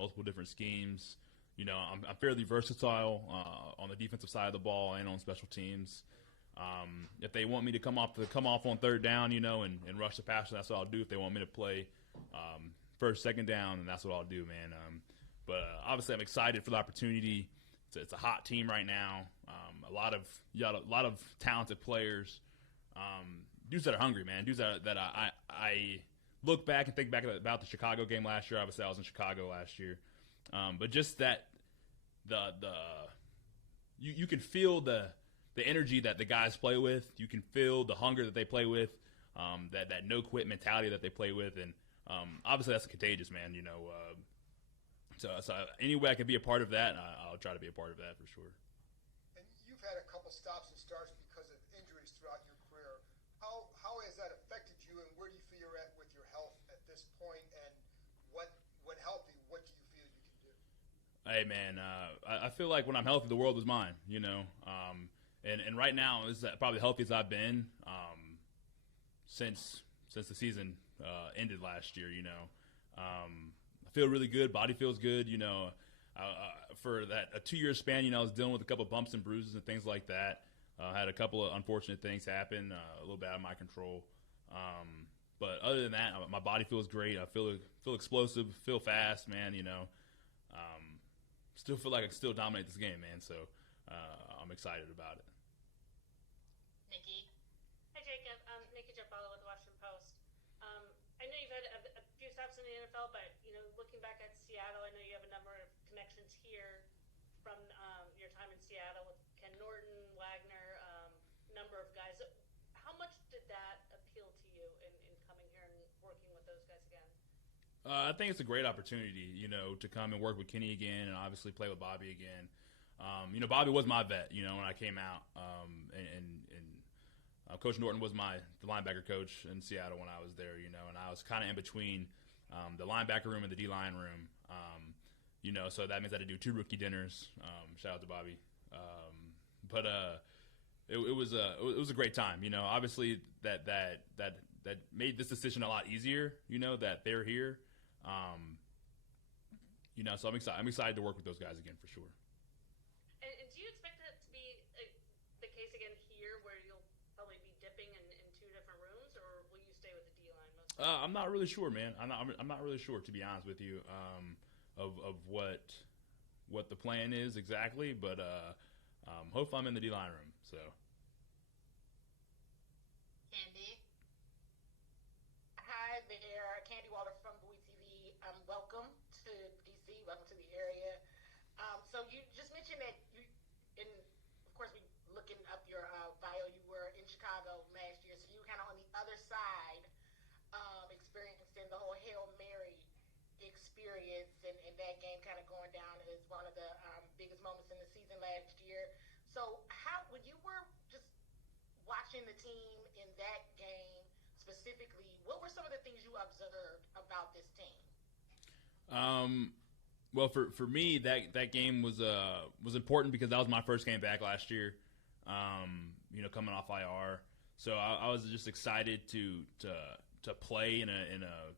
multiple different schemes. You know, I'm fairly versatile on the defensive side of the ball and on special teams. If they want me to come off on third down, you know, and rush the passer, that's what I'll do. If they want me to play first, second down, and that's what I'll do, man. But obviously, I'm excited for the opportunity. It's a hot team right now. A lot of talented players. Dudes that are hungry, man. Dudes that I look back and think back about the Chicago game last year. Obviously, I was in Chicago last year. But just that you can feel the energy that the guys play with. You can feel the hunger that they play with. That no quit mentality that they play with, and obviously that's contagious, man. You know, so any way I can be a part of that, I'll try to be a part of that for sure. And you've had a couple stops and starts because of injuries throughout your career. How has that affected you, and where do you feel you're at with your health at this point? And when healthy, what do you feel you can do? Hey, man, I feel like when I'm healthy, the world is mine. You know, and right now is probably the healthiest I've been since the season ended last year. You know, I feel really good. Body feels good. You know, for a 2-year span, you know, I was dealing with a couple of bumps and bruises and things like that. Had a couple of unfortunate things happen, a little bit out of my control. But other than that, my body feels great. I feel explosive, feel fast, man. You know, still feel like I can still dominate this game, man. So I'm excited about it. Nikki. Hi, Jacob. Nikki Jabala with the Washington Post. I know you've had a few stops in the NFL, but you know, looking back at Seattle, I know you have a number of connections here from your time in Seattle with Ken Norton, Wagner, number of guys. How much did that appeal to you in coming here and working with those guys again? I think it's a great opportunity, you know, to come and work with Kenny again and obviously play with Bobby again. You know, Bobby was my vet, you know, when I came out, and Coach Norton was the linebacker coach in Seattle when I was there, you know, and I was kind of in between the linebacker room and the D-line room, you know, so that means I had to do 2 rookie dinners. Shout out to Bobby. But it was a great time, you know. Obviously that made this decision a lot easier, you know, that they're here. You know, so I'm excited to work with those guys again for sure. And do you expect that to be the case again here, where you'll probably be dipping in 2 different rooms, or will you stay with the D-line most of the time? I'm not really sure, man. I'm not really sure, to be honest with you, of what the plan is exactly, but hopefully I'm in the D-line room. So. Candy. Hi there, Candy Waller from Bowie TV. Welcome to DC. Welcome to the area. So you just mentioned that of course, we looking up your bio. You were in Chicago last year, so you were kind of on the other side, experiencing the whole Hail Mary experience, and that game kind of going down as one of the biggest moments in the season last year. So when you were just watching the team in that game specifically, what were some of the things you observed about this team? Well, for me, that game was important because that was my first game back last year. You know, coming off IR, so I was just excited to play in a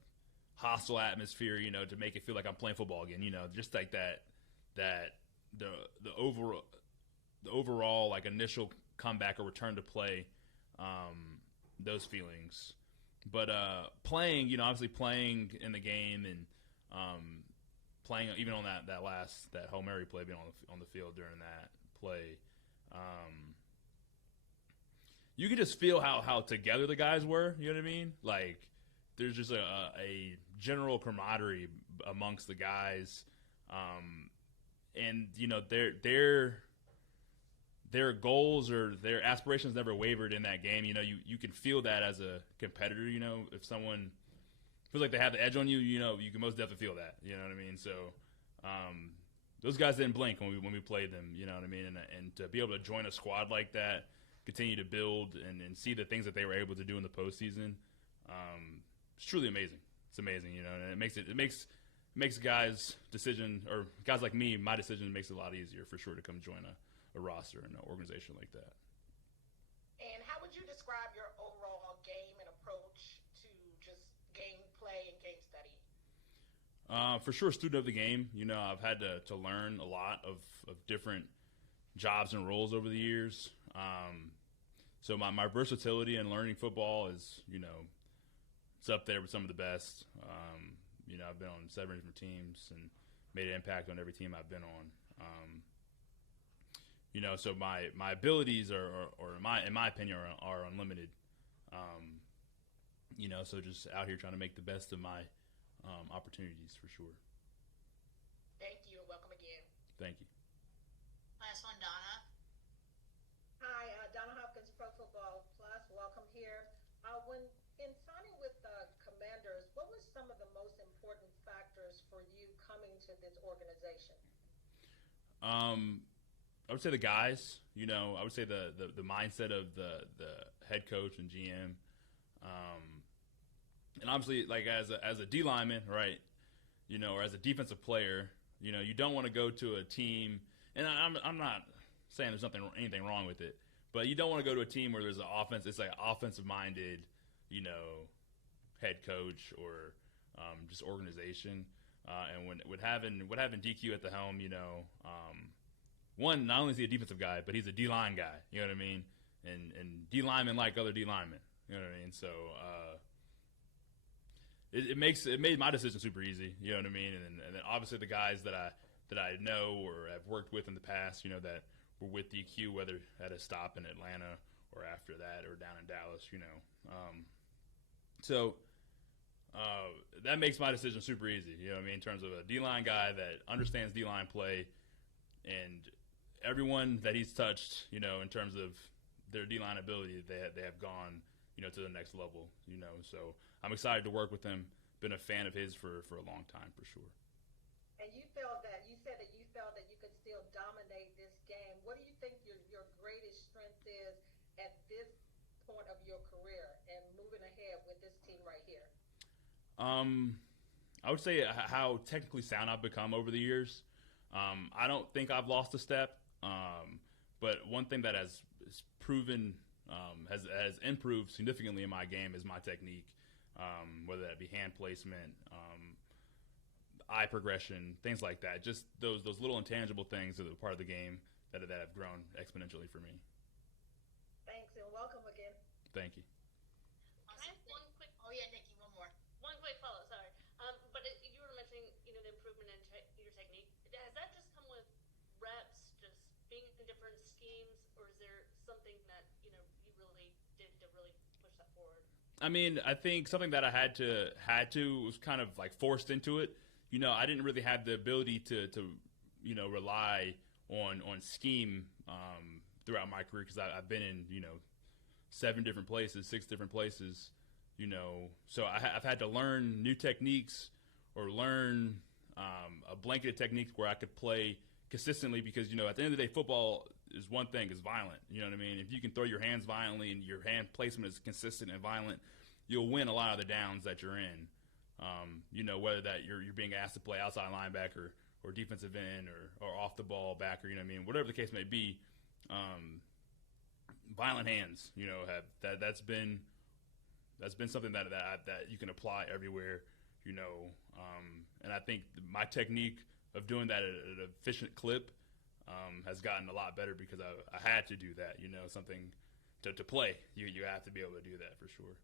hostile atmosphere. You know, to make it feel like I'm playing football again. You know, just like the overall like initial comeback or return to play, those feelings. But playing, you know, obviously playing in the game and playing even on that Hail Mary play, being on the field during that play, you could just feel how together the guys were. You know what I mean? Like there's just a general camaraderie amongst the guys, and you know their goals or their aspirations never wavered in that game. You know, you can feel that as a competitor. You know, if someone feels like they have the edge on you, you know, you can most definitely feel that. You know what I mean? So those guys didn't blink when we played them. You know what I mean? And to be able to join a squad like that, continue to build and see the things that they were able to do in the postseason, it's truly amazing. It's amazing, you know, and it makes guys' decision, or guys like me, my decision makes it a lot easier for sure to come join a roster and an organization like that. And how would you describe your overall game and approach to just game play and game study? For sure, student of the game. I've had to learn a lot of different jobs and roles over the years. So my versatility in learning football is, it's up there with some of the best. I've been on 7 different teams and made an impact on every team I've been on. So my abilities or in my opinion, are unlimited. So just out here trying to make the best of my opportunities for sure. Thank you, and welcome again. Thank you. Last one, Donna. Hi, Donna Hopkins, Pro Football Plus. Welcome here. When in signing with the Commanders, what were some of the most important factors for you coming to this organization? I would say the guys. I would say the mindset of the head coach and GM. And obviously, like as a D lineman, right? Or as a defensive player, you don't want to go to a team. And I'm not saying there's anything wrong with it, but you don't want to go to a team where there's an offense. It's like offensive minded, head coach or just organization. And when having DQ at the helm, one, not only is he a defensive guy, but he's a D line guy. You know what I mean? And D linemen like other D linemen. You know what I mean? So it made my decision super easy. You know what I mean? And then obviously the guys that I know or have worked with in the past, that were with DQ, whether at a stop in Atlanta or after that or down in Dallas, So that makes my decision super easy. You know what I mean? In terms of a D-line guy that understands D-line play, and everyone that he's touched, in terms of their D-line ability, they have gone, to the next level, So I'm excited to work with him. Been a fan of his for a long time, for sure. And you said that you felt that you could still dominate this game. What do you think your greatest strength is at this point of your career and moving ahead with this team right here? I would say how technically sound I've become over the years. I don't think I've lost a step, but one thing that has proven has improved significantly in my game is my technique, whether that be hand placement, eye progression, things like that. Just those little intangible things that are part of the game that have grown exponentially for me. Thanks, and welcome again. Thank you. Can I have one quick? Oh yeah, Nikki, one more. One quick follow, sorry. But you were mentioning, the improvement in your technique. Has that just come with reps, just being in different schemes, or is there something that you really did to really push that forward? I mean, I think something that I had to was kind of like forced into it. I didn't really have the ability to rely on scheme throughout my career because I've been in 7 different places, 6 different places. So I've had to learn new techniques or learn a blanket technique where I could play consistently because, at the end of the day, football is one thing, it's violent. You know what I mean? If you can throw your hands violently and your hand placement is consistent and violent, you'll win a lot of the downs that you're in. Whether that you're being asked to play outside linebacker or defensive end or off the ball backer, whatever the case may be, violent hands, that's been something that you can apply everywhere, and I think my technique of doing that at an efficient clip has gotten a lot better because I had to do that, something to play. You have to be able to do that for sure.